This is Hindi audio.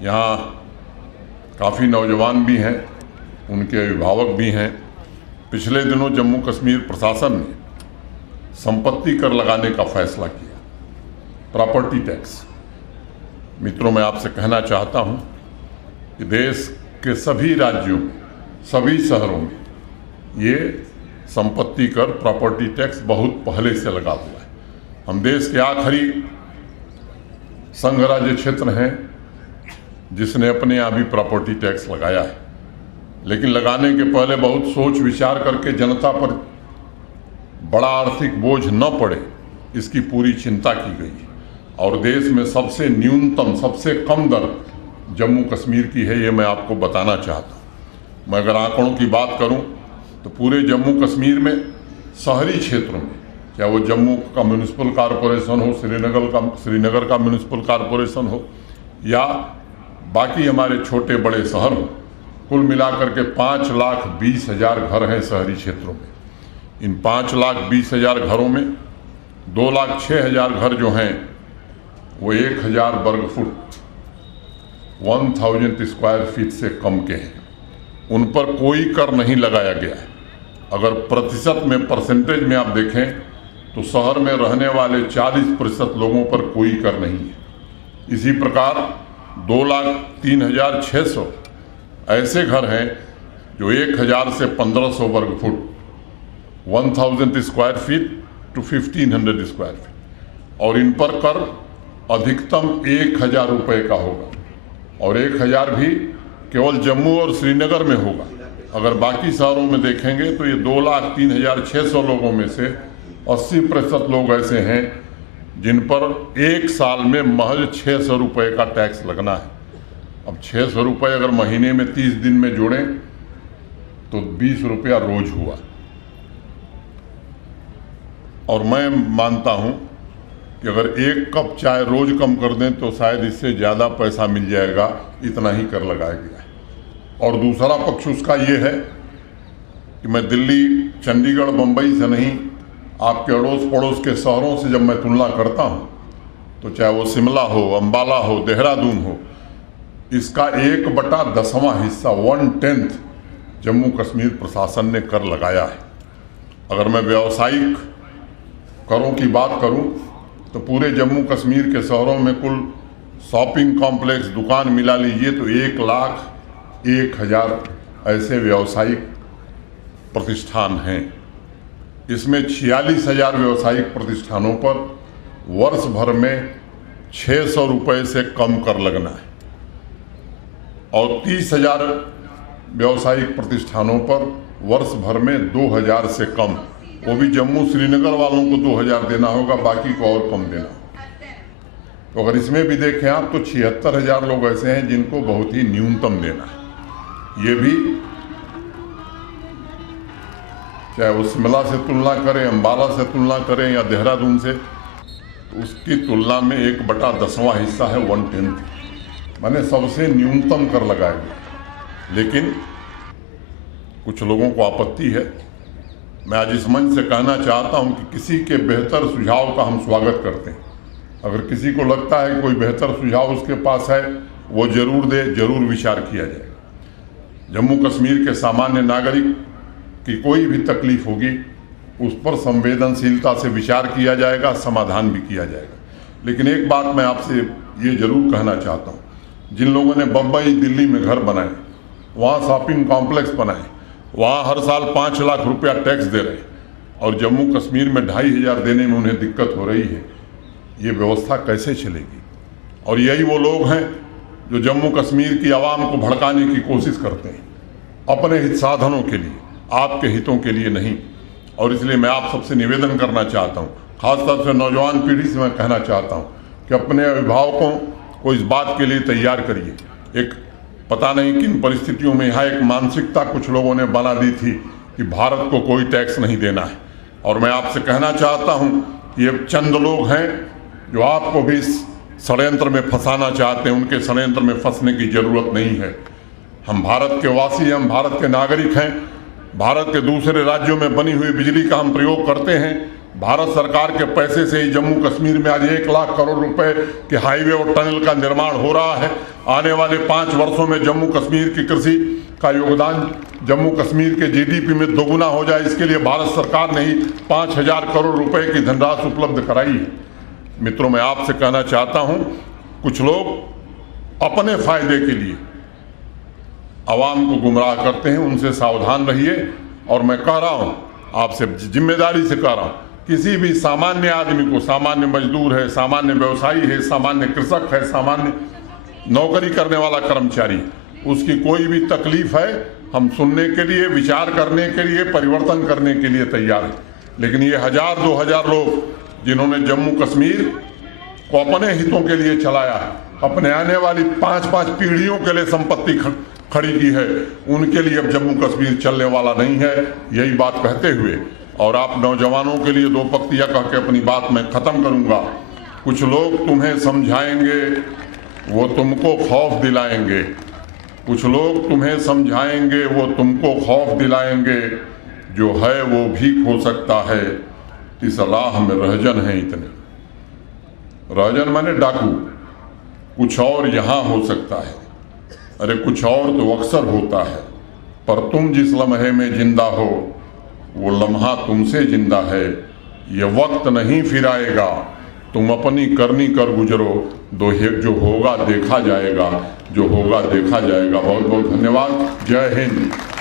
यहाँ काफ़ी नौजवान भी हैं, उनके अभिभावक भी हैं। पिछले दिनों जम्मू कश्मीर प्रशासन ने संपत्ति कर लगाने का फैसला किया, प्रॉपर्टी टैक्स। मित्रों, मैं आपसे कहना चाहता हूँ कि देश के सभी राज्यों में, सभी शहरों में ये संपत्ति कर, प्रॉपर्टी टैक्स बहुत पहले से लगा हुआ है। हम देश के आखिरी संघ राज्य क्षेत्र हैं जिसने अपने यहाँ भी प्रॉपर्टी टैक्स लगाया है, लेकिन लगाने के पहले बहुत सोच विचार करके जनता पर बड़ा आर्थिक बोझ न पड़े, इसकी पूरी चिंता की गई है। और देश में सबसे न्यूनतम, सबसे कम दर जम्मू कश्मीर की है, ये मैं आपको बताना चाहता हूँ। मैं अगर आंकड़ों की बात करूँ तो पूरे जम्मू कश्मीर में शहरी क्षेत्रों में, चाहे वो जम्मू का म्यूनिसिपल कॉरपोरेशन हो, श्रीनगर का म्यूनिसिपल कॉरपोरेशन हो, या बाकी हमारे छोटे बड़े शहर हो, कुल मिलाकर के 5,20,000 घर हैं शहरी क्षेत्रों में। इन 5,20,000 घरों में 2,06,000 घर जो हैं वो 1,000 वर्ग फुट 1,000 स्क्वायर फीट से कम के हैं। उन पर कोई कर नहीं लगाया गया है। अगर प्रतिशत में, परसेंटेज में आप देखें तो शहर में रहने वाले 40% लोगों पर कोई कर नहीं है। इसी प्रकार 2,03,600 ऐसे घर हैं जो 1,000 से 1,500 वर्ग फुट 1,000 square feet to 1,500 square feet, और इन पर कर अधिकतम 1,000 रुपये का होगा, और 1,000 भी केवल जम्मू और श्रीनगर में होगा। अगर बाकी शहरों में देखेंगे तो ये 2,03,600 लोगों में से 80% लोग ऐसे हैं जिन पर एक साल में महज 600 रुपये का टैक्स लगना है। अब 600 रुपये अगर महीने में 30 दिन में जोड़ें तो 20 रुपया रोज हुआ। और मैं मानता हूं कि अगर 1 कप चाय रोज कम कर दें तो शायद इससे ज़्यादा पैसा मिल जाएगा, इतना ही कर लगाया गया है। और दूसरा पक्ष उसका ये है कि मैं दिल्ली, चंडीगढ़, मुंबई से नहीं, आपके अड़ोस पड़ोस के शहरों से जब मैं तुलना करता हूँ तो चाहे वो शिमला हो, अम्बाला हो, देहरादून हो, इसका 1/10वां हिस्सा 1/10 जम्मू कश्मीर प्रशासन ने कर लगाया है। अगर मैं व्यावसायिक करों की बात करूं तो पूरे जम्मू कश्मीर के शहरों में कुल शॉपिंग कॉम्प्लेक्स, दुकान मिला लीजिए तो 1,01,000 ऐसे व्यावसायिक प्रतिष्ठान हैं। इसमें 46,000 व्यावसायिक प्रतिष्ठानों पर वर्ष भर में 600 रुपये से कम कर लगना है, और 30,000 व्यावसायिक प्रतिष्ठानों पर वर्ष भर में 2,000 से कम, वो भी जम्मू श्रीनगर वालों को 2,000 देना होगा, बाकी को और कम देना होगा। तो अगर इसमें भी देखें आप तो 76,000 लोग ऐसे हैं जिनको बहुत ही न्यूनतम देना है। ये भी चाहे वो शिमला से तुलना करें, अम्बाला से तुलना करें या देहरादून से, तो उसकी तुलना में 1/10वां हिस्सा है 1/10, माने सबसे न्यूनतम कर लगाया गया। लेकिन कुछ लोगों को आपत्ति है। मैं आज इस मंच से कहना चाहता हूं कि किसी के बेहतर सुझाव का हम स्वागत करते हैं। अगर किसी को लगता है कि कोई बेहतर सुझाव उसके पास है, वो जरूर दे, जरूर विचार किया जाएगा। जम्मू कश्मीर के सामान्य नागरिक की कोई भी तकलीफ होगी उस पर संवेदनशीलता से विचार किया जाएगा, समाधान भी किया जाएगा। लेकिन एक बात मैं आपसे ये जरूर कहना चाहता हूँ, जिन लोगों ने बम्बई, दिल्ली में घर बनाए, वहाँ शॉपिंग कॉम्प्लेक्स बनाए, वहाँ हर साल 5 लाख रुपया टैक्स दे रहे हैं, और जम्मू कश्मीर में 2,500 देने में उन्हें दिक्कत हो रही है, ये व्यवस्था कैसे चलेगी? और यही वो लोग हैं जो जम्मू कश्मीर की आवाम को भड़काने की कोशिश करते हैं, अपने हित साधनों के लिए, आपके हितों के लिए नहीं। और इसलिए मैं आप सबसे निवेदन करना चाहता हूँ, खासतौर से नौजवान पीढ़ी से मैं कहना चाहता हूँ कि अपने अभिभावकों को इस बात के लिए तैयार करिए। एक पता नहीं किन परिस्थितियों में यहाँ एक मानसिकता कुछ लोगों ने बना दी थी कि भारत को कोई टैक्स नहीं देना है, और मैं आपसे कहना चाहता हूँ कि ये चंद लोग हैं जो आपको भी इस षड्यंत्र में फंसाना चाहते हैं। उनके षड्यंत्र में फंसने की जरूरत नहीं है। हम भारत के वासी हैं, हम भारत के नागरिक हैं। भारत के दूसरे राज्यों में बनी हुई बिजली का हम प्रयोग करते हैं, भारत सरकार के पैसे से ही जम्मू कश्मीर में आज 1 लाख करोड़ रुपए के हाईवे और टनल का निर्माण हो रहा है। आने वाले 5 वर्षों में जम्मू कश्मीर की कृषि का योगदान जम्मू कश्मीर के जीडीपी में दोगुना हो जाए, इसके लिए भारत सरकार ने ही 5,000 करोड़ रुपए की धनराशि उपलब्ध कराई है। मित्रों, मैं आपसे कहना चाहता हूं, कुछ लोग अपने फायदे के लिए आवाम को गुमराह करते हैं, उनसे सावधान रहिए। और मैं कह रहा हूं, आपसे जिम्मेदारी से कह रहा हूं, किसी भी सामान्य आदमी को, सामान्य मजदूर है, सामान्य व्यवसायी है, सामान्य कृषक है, सामान्य नौकरी करने वाला कर्मचारी, उसकी कोई भी तकलीफ है, हम सुनने के लिए, विचार करने के लिए, परिवर्तन करने के लिए तैयार हैं। लेकिन ये 1,000-2,000 लोग जिन्होंने जम्मू कश्मीर को अपने हितों के लिए चलाया है, अपने आने वाली 5-5 पीढ़ियों के लिए संपत्ति खड़ी की है, उनके लिए अब जम्मू कश्मीर चलने वाला नहीं है। यही बात कहते हुए और आप नौजवानों के लिए 2 पंक्तियां कह के अपनी बात मैं खत्म करूंगा। कुछ लोग तुम्हें समझाएंगे, वो तुमको खौफ दिलाएंगे। कुछ लोग तुम्हें समझाएंगे, वो तुमको खौफ दिलाएंगे। जो है वो भी खो सकता है, इस राह में रहजन है इतने। रहजन माने डाकू। कुछ और यहाँ हो सकता है, अरे कुछ और तो अक्सर होता है, पर तुम जिस लम्हे में जिंदा हो, वो लम्हा तुमसे जिंदा है। ये वक्त नहीं फिर आएगा, तुम अपनी करनी कर गुजरो। जो होगा देखा जाएगा, जो होगा देखा जाएगा। बहुत बहुत धन्यवाद। जय हिंद।